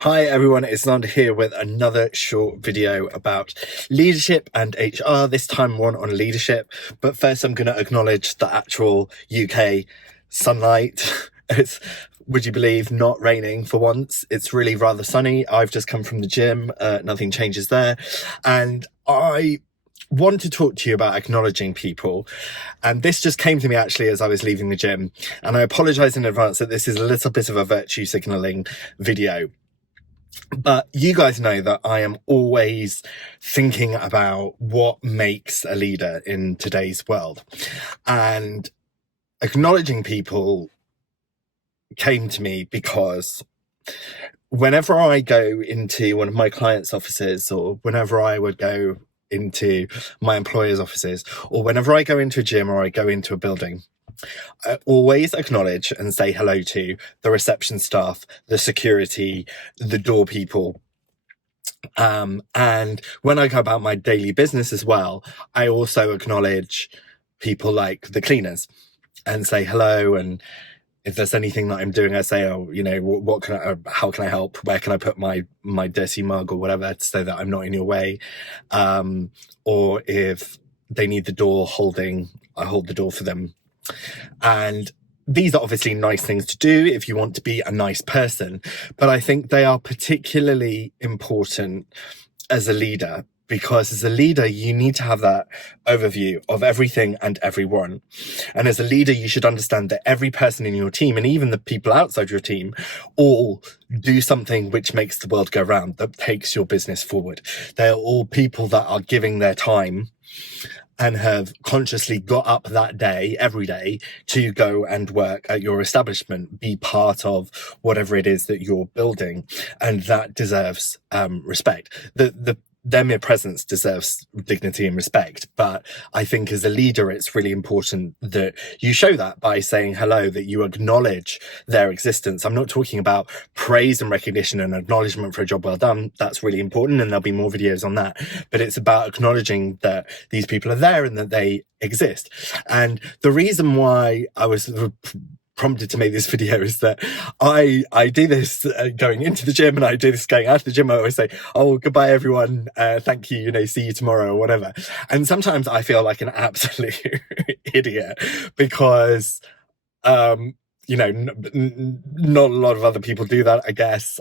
Hi everyone, it's Nanda here with another short video about leadership and HR, this time one on leadership. But first I'm going to acknowledge the actual UK sunlight. It's, would you believe, not raining for once. It's really rather sunny. I've just come from the gym, nothing changes there. And I want to talk to you about acknowledging people. And this just came to me actually as I was leaving the gym. And I apologise in advance that this is a little bit of a virtue signalling video. But you guys know that I am always thinking about what makes a leader in today's world. And acknowledging people came to me because whenever I go into one of my clients' offices, or whenever I would go into my employer's offices, or whenever I go into a gym or I go into a building, I always acknowledge and say hello to the reception staff, the security, the door people. And when I go about my daily business as well, I also acknowledge people like the cleaners and say hello. And if there's anything that I'm doing, I say, oh, you know, what can I, how can I help? Where can I put my dirty mug or whatever so that I'm not in your way? Or if they need the door holding, I hold the door for them. And these are obviously nice things to do if you want to be a nice person, but I think they are particularly important as a leader, because as a leader, you need to have that overview of everything and everyone. And as a leader, you should understand that every person in your team, and even the people outside your team, all do something which makes the world go round, that takes your business forward. They're all people that are giving their time and have consciously got up that day, every day, to go and work at your establishment, be part of whatever it is that you're building. And that deserves respect. Their mere presence deserves dignity and respect. But I think as a leader, it's really important that you show that by saying hello, that you acknowledge their existence. I'm not talking about praise and recognition and acknowledgement for a job well done. That's really important, and there'll be more videos on that. But it's about acknowledging that these people are there and that they exist. And the reason why I was prompted to make this video is that I do this going into the gym, and I do this going out of the gym. I always say, oh, goodbye everyone, thank you, see you tomorrow or whatever. And sometimes I feel like an absolute idiot because not a lot of other people do that, I guess,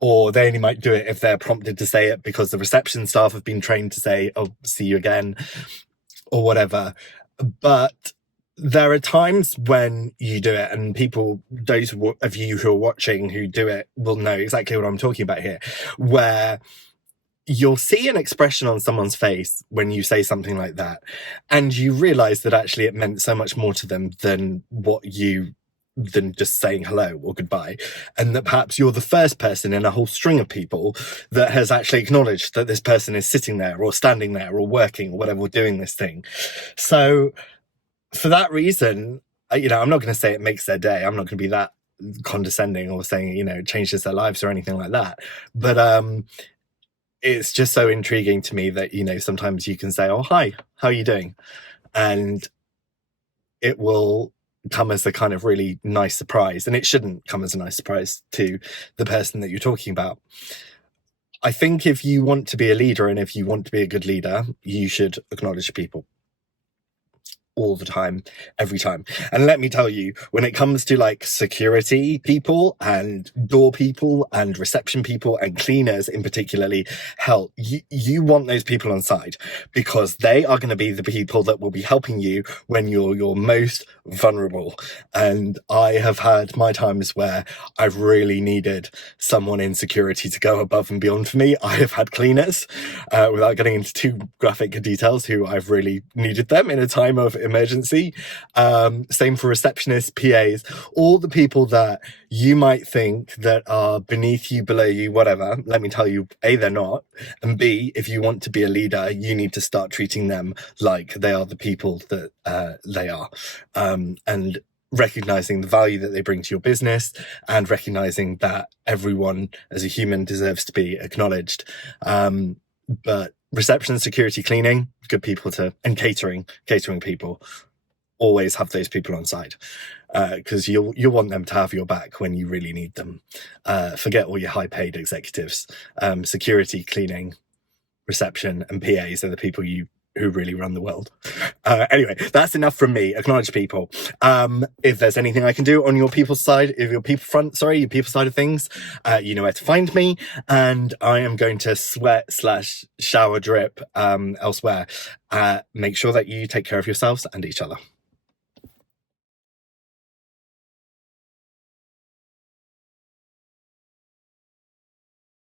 or they only might do it if they're prompted to say it because the reception staff have been trained to say, oh, see you again, or whatever. But there are times when you do it, and those of you who are watching who do it will know exactly what I'm talking about here, where you'll see an expression on someone's face when you say something like that, and you realize that actually it meant so much more to them than just saying hello or goodbye, and that perhaps you're the first person in a whole string of people that has actually acknowledged that this person is sitting there or standing there or working or whatever, doing this thing. So for that reason, I'm not going to say it makes their day. I'm not going to be that condescending or saying, it changes their lives or anything like that. But it's just so intriguing to me that, sometimes you can say, oh, hi, how are you doing? And it will come as a kind of really nice surprise. And it shouldn't come as a nice surprise to the person that you're talking about. I think if you want to be a leader and if you want to be a good leader, you should acknowledge people all the time, every time. And let me tell you, when it comes to like security people and door people and reception people and cleaners in particularly, hell, you want those people on side, because they are going to be the people that will be helping you when you're most vulnerable. And I have had my times where I've really needed someone in security to go above and beyond for me. I have had cleaners, without getting into too graphic details, who I've really needed them in a time of emergency. Same for receptionists, PAs, all the people that you might think that are beneath you, below you, whatever. Let me tell you, A, they're not. And B, if you want to be a leader, you need to start treating them like they are the people that they are. And recognizing the value that they bring to your business, and recognizing that everyone as a human deserves to be acknowledged. But reception, security, cleaning, good people and catering people, always have those people on side, because you'll want them to have your back when you really need them. Forget all your high paid executives. Security, cleaning, reception, and PAs are the people who really run the world. Anyway, that's enough from me. Acknowledge people. If there's anything I can do on your people side, your people side of things, you know where to find me. And I am going to sweat/shower drip elsewhere. Make sure that you take care of yourselves and each other.